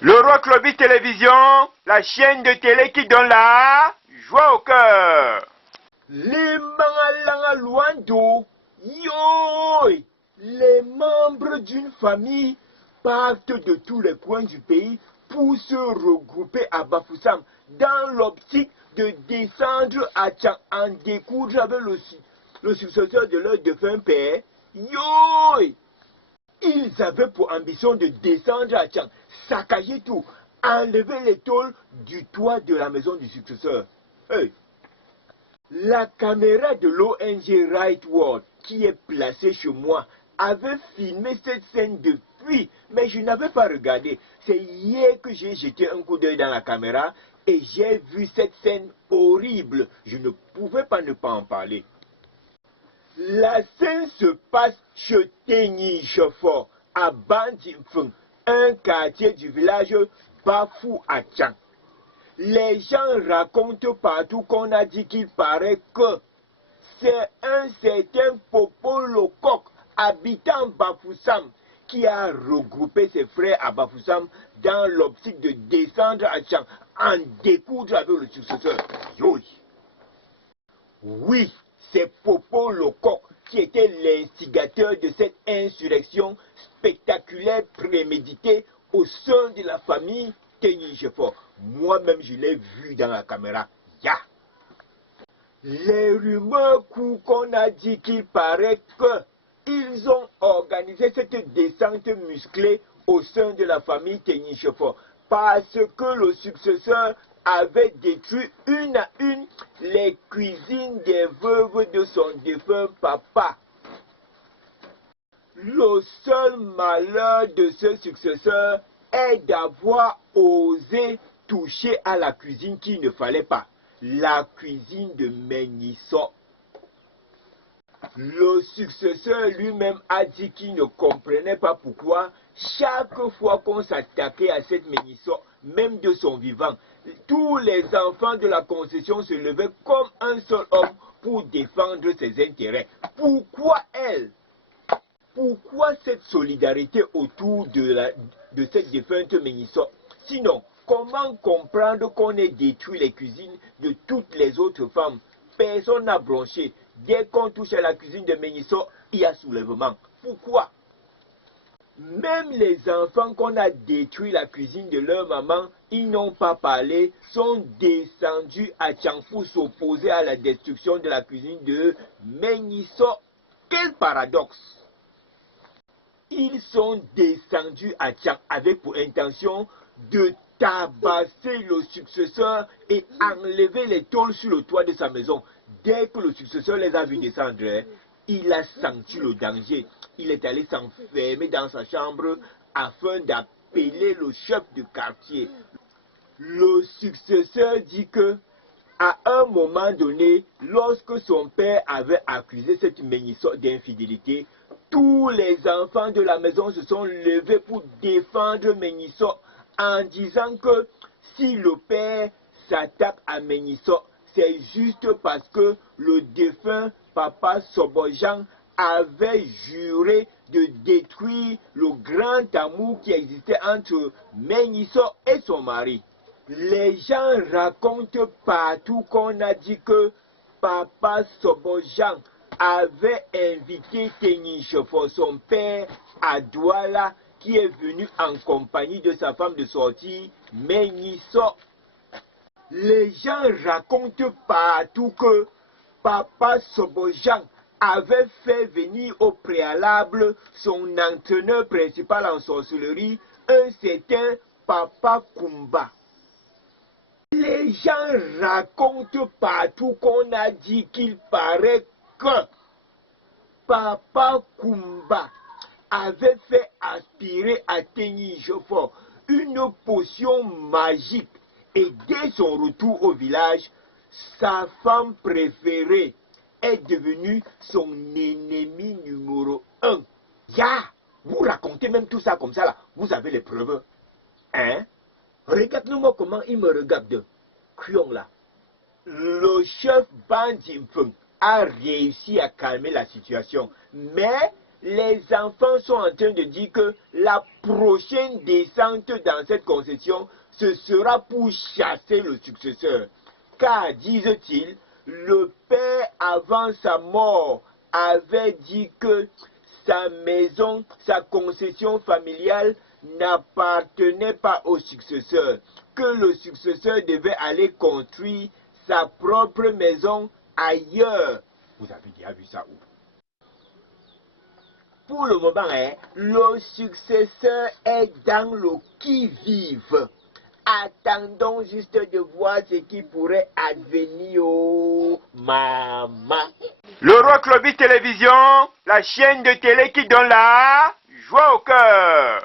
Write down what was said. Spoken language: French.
Le Roi Clovis Télévision, la chaîne de télé qui donne la joie au cœur. Les Mangalanga Luando, yoï, les membres d'une famille partent de tous les coins du pays pour se regrouper à Bafoussam dans l'optique de descendre à Tchang en découdre avec le successeur de leur défunt père. Yoï! Ils avaient pour ambition de descendre à Tchang, saccager tout, enlever les tôles du toit de la maison du successeur. Hey. La caméra de l'ONG Right World qui est placée chez moi avait filmé cette scène depuis, mais je n'avais pas regardé. C'est hier que j'ai jeté un coup d'œil dans la caméra et j'ai vu cette scène horrible. Je ne pouvais pas ne pas en parler. La scène se passe chez Tenyi Chefort, à Bandimfeng, un quartier du village Bafou à Tchang. Les gens racontent partout qu'on a dit qu'il paraît que c'est un certain Popo Lokok, habitant Bafoussam, qui a regroupé ses frères à Bafoussam dans l'optique de descendre à Tchang en découdre avec le successeur. Yoï. Oui, c'est Popo Lokok qui était l'instigateur de cette insurrection spectaculaire préméditée au sein de la famille Tenyi Chefort. Moi-même, je l'ai vu dans la caméra. Ya! Les rumeurs courent qu'on a dit qu'il paraît qu'ils ont organisé cette descente musclée au sein de la famille Tenyi Chefort parce que le successeur avait détruit une à une les cuisines des veuves de son défunt papa. Le seul malheur de ce successeur est d'avoir osé toucher à la cuisine qu'il ne fallait pas, la cuisine de Mengisso. Le successeur lui-même a dit qu'il ne comprenait pas pourquoi chaque fois qu'on s'attaquait à cette Mengisso, même de son vivant, tous les enfants de la concession se levaient comme un seul homme pour défendre ses intérêts. Pourquoi elle? Pourquoi cette solidarité autour de cette défunte Mengisso? Sinon, comment comprendre qu'on ait détruit les cuisines de toutes les autres femmes? Personne n'a bronché. Dès qu'on touche à la cuisine de Mengisso, il y a soulèvement. Pourquoi? Même les enfants qu'on a détruit la cuisine de leur maman, ils n'ont pas parlé, sont descendus à Tchang pour s'opposer à la destruction de la cuisine de Mengisso. Quel paradoxe! Ils sont descendus à Tchang avec pour intention de tabasser le successeur et enlever les tôles sur le toit de sa maison. Dès que le successeur les a vus descendre, il a senti le danger. Il est allé s'enfermer dans sa chambre afin d'appeler le chef de quartier. Le successeur dit que, à un moment donné, lorsque son père avait accusé cette Mengisso d'infidélité, tous les enfants de la maison se sont levés pour défendre Mengisso en disant que si le père s'attaque à Mengisso, c'est juste parce que le défunt papa Sobojan avait juré de détruire le grand amour qui existait entre Mengisso et son mari. Les gens racontent partout qu'on a dit que papa Sobojan avait invité Tenyi Chefort, son père, à Douala, qui est venu en compagnie de sa femme de sortie, Mengisso. Les gens racontent partout que papa Sobojan avait fait venir au préalable son entraîneur principal en sorcellerie, un certain papa Kumba. Les gens racontent partout qu'on a dit qu'il paraît que papa Kumba avait fait aspirer à Tenyi Chefort une potion magique et dès son retour au village, sa femme préférée est devenue son ennemi numéro 1. Ya, vous racontez même tout ça comme ça là, vous avez les preuves. Hein? Regarde-moi comment il me regarde. Kriong là. Le chef Bandimfeng a réussi à calmer la situation, mais les enfants sont en train de dire que la prochaine descente dans cette concession, ce sera pour chasser le successeur. Car, disent-ils, le père, avant sa mort, avait dit que sa maison, sa concession familiale n'appartenait pas au successeur, que le successeur devait aller construire sa propre maison ailleurs. Vous avez déjà vu ça où? Pour le moment, le successeur est dans le qui-vive. Attendons juste de voir ce qui pourrait advenir au maman. L'Euroclubiste Télévision, la chaîne de télé qui donne la joie au cœur.